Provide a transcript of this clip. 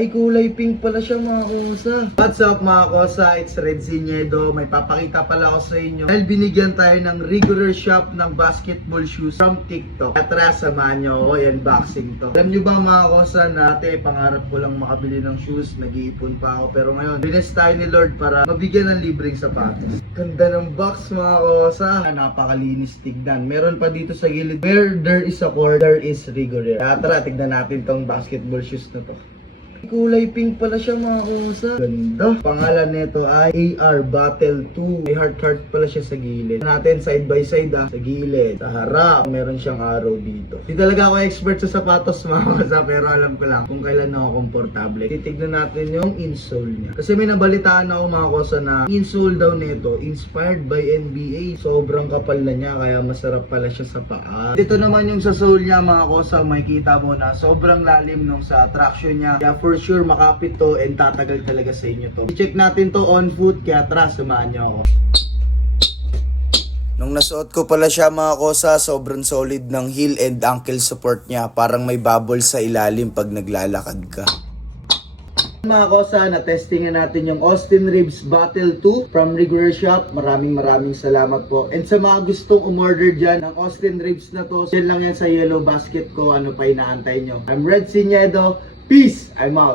Ay, kulay pink pala siya mga kosa. What's up mga kosa? It's Red Sinedo. May papakita pala ako sa inyo. Dahil binigyan tayo ng regular shop ng basketball shoes from TikTok. At tara, samahan nyo ako. Unboxing to. Alam nyo ba mga kosa, dati pangarap ko lang makabili ng shoes. Nag-iipon pa ako. Pero ngayon, bless tayo ni Lord para mabigyan ng libreng sapatos. Ganda ng box mga kosa. Napakalinis tignan. Meron pa dito sa gilid. Where there is a cord, there is regular. Kaya tara, tignan natin tong basketball shoes na to. Kulay pink pala siya mga kosa. Ganda. Pangalan nito ay AR Battle 2. May heart pala siya sa gilid. Natin side by side sa gilid. Sa harap, meron siyang arrow dito. Di talaga ako expert sa sapatos mga kosa, pero alam ko lang kung kailan ako komportable. Titignan natin yung insole niya. Kasi may nabalitaan ako mga kosa na insole daw nito inspired by NBA. Sobrang kapal na niya kaya masarap pala siya sa paa. Dito naman yung sa sole niya mga kosa, makikita mo na sobrang lalim nung sa traction niya. Kaya for sure makapit to and tatagal talaga sa inyo to. I-check natin to on foot, kaya tara, samahan niyo ako. Nung nasuot ko pala siya mga kosa, sobrang solid ng heel and ankle support niya. Parang may bubble sa ilalim pag naglalakad ka. Mga kosa, na-testingan natin yung Austin Reeves Battle 2 from Regular Shop. Maraming salamat po. And sa mga gustong umorder dyan ng Austin Reeves na to, yan lang yan sa yellow basket ko. Ano pa inaantay nyo? I'm Red Sinedo. Peace! I'm out!